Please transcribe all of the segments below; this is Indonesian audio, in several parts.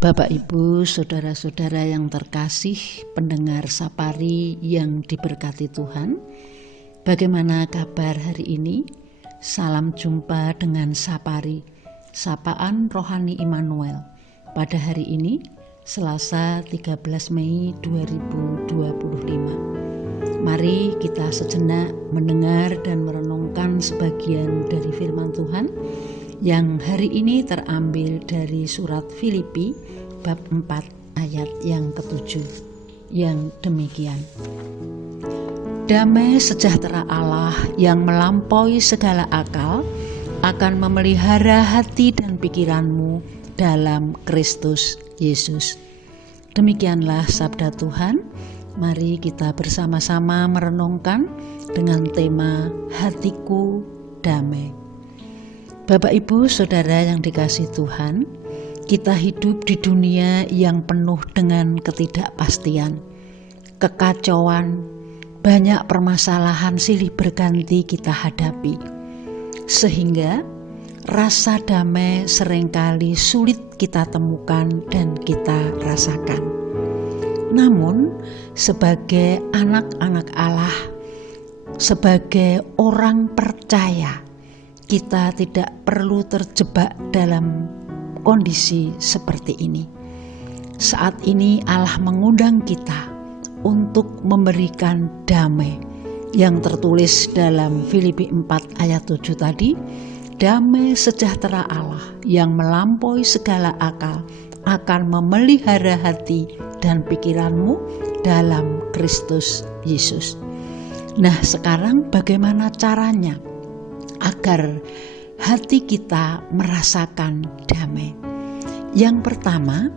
Bapak, Ibu, saudara-saudara yang terkasih, pendengar Sapari yang diberkati Tuhan, bagaimana kabar hari ini? Salam jumpa dengan Sapari, Sapaan Rohani Immanuel, pada hari ini, Selasa 13 Mei 2025. Mari kita sejenak mendengar dan merenungkan sebagian dari firman Tuhan yang hari ini terambil dari surat Filipi bab 4 ayat yang ke-7 yang demikian. Damai sejahtera Allah yang melampaui segala akal akan memelihara hati dan pikiranmu dalam Kristus Yesus. Demikianlah sabda Tuhan. Mari kita bersama-sama merenungkan dengan tema Hatiku Damai. Bapak, Ibu, Saudara yang dikasihi Tuhan, kita hidup di dunia yang penuh dengan ketidakpastian, kekacauan, banyak permasalahan silih berganti kita hadapi. Sehingga rasa damai seringkali sulit kita temukan dan kita rasakan. Namun, sebagai anak-anak Allah, sebagai orang percaya, kita tidak perlu terjebak dalam kondisi seperti ini. Saat ini Allah mengundang kita untuk memberikan damai yang tertulis dalam Filipi 4 ayat 7 tadi. Damai sejahtera Allah yang melampaui segala akal akan memelihara hati dan pikiranmu dalam Kristus Yesus. Nah, sekarang bagaimana caranya agar hati kita merasakan damai? Yang pertama,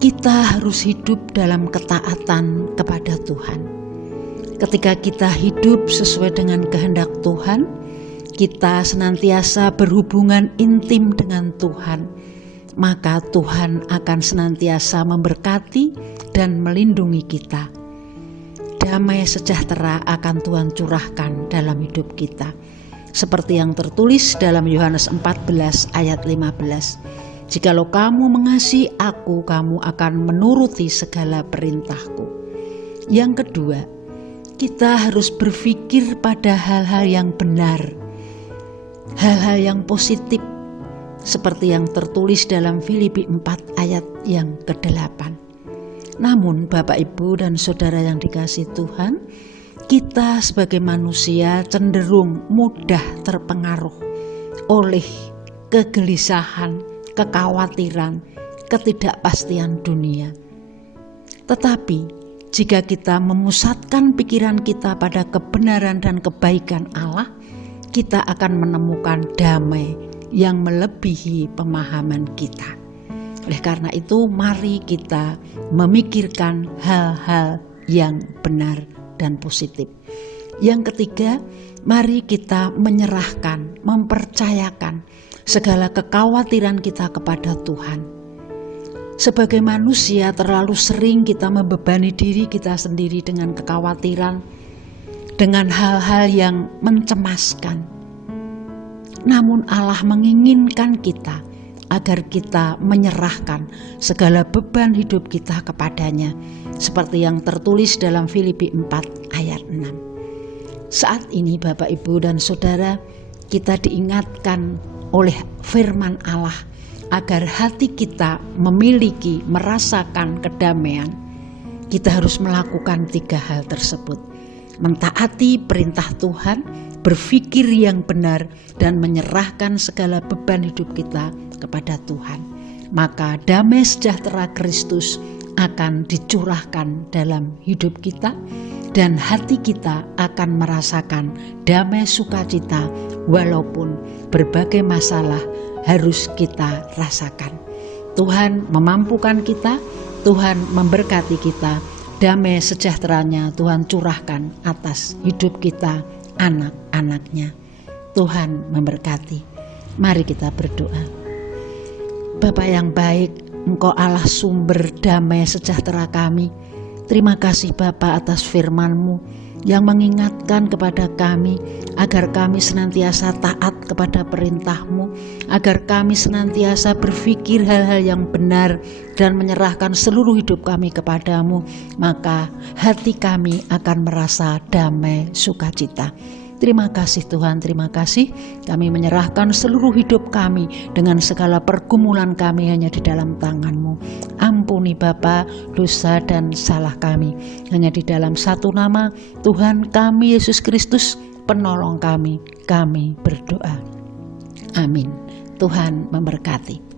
kita harus hidup dalam ketaatan kepada Tuhan. Ketika kita hidup sesuai dengan kehendak Tuhan, kita senantiasa berhubungan intim dengan Tuhan, maka Tuhan akan senantiasa memberkati dan melindungi kita. Damai sejahtera akan Tuhan curahkan dalam hidup kita. Seperti yang tertulis dalam Yohanes 14 ayat 15. Jikalau kamu mengasihi aku, kamu akan menuruti segala perintahku. Yang kedua, kita harus berpikir pada hal-hal yang benar, hal-hal yang positif, seperti yang tertulis dalam Filipi 4 ayat yang ke-8. Namun Bapak, Ibu, dan Saudara yang dikasihi Tuhan, kita sebagai manusia cenderung mudah terpengaruh oleh kegelisahan, kekhawatiran, ketidakpastian dunia. Tetapi jika kita memusatkan pikiran kita pada kebenaran dan kebaikan Allah, kita akan menemukan damai yang melebihi pemahaman kita. Oleh karena itu, mari kita memikirkan hal-hal yang benar dan positif. Yang ketiga, mari kita menyerahkan, mempercayakan segala kekhawatiran kita kepada Tuhan. Sebagai manusia, terlalu sering kita membebani diri kita sendiri dengan kekhawatiran, dengan hal-hal yang mencemaskan. Namun Allah menginginkan kita agar kita menyerahkan segala beban hidup kita kepadanya, seperti yang tertulis dalam Filipi 4 ayat 6. Saat ini Bapak, Ibu, dan Saudara, kita diingatkan oleh firman Allah agar hati kita memiliki, merasakan kedamaian. Kita harus melakukan 3 hal tersebut: mentaati perintah Tuhan, berpikir yang benar, dan menyerahkan segala beban hidup kita kepada Tuhan. Maka damai sejahtera Kristus akan dicurahkan dalam hidup kita, dan hati kita akan merasakan damai sukacita walaupun berbagai masalah harus kita rasakan. Tuhan memampukan kita, Tuhan memberkati kita. Damai sejahteranya Tuhan curahkan atas hidup kita, anak-anaknya. Tuhan memberkati. Mari kita berdoa. Bapa yang baik, Engkau Allah sumber damai sejahtera kami. Terima kasih Bapa atas firman-Mu yang mengingatkan kepada kami agar kami senantiasa taat kepada perintah-Mu, agar kami senantiasa berpikir hal-hal yang benar dan menyerahkan seluruh hidup kami kepadamu, maka hati kami akan merasa damai sukacita. Terima kasih Tuhan, terima kasih. Kami menyerahkan seluruh hidup kami dengan segala pergumulan kami hanya di dalam tangan-Mu. Ampuni Bapa dosa dan salah kami. Hanya di dalam satu nama Tuhan kami Yesus Kristus, penolong kami berdoa. Amin. Tuhan memberkati.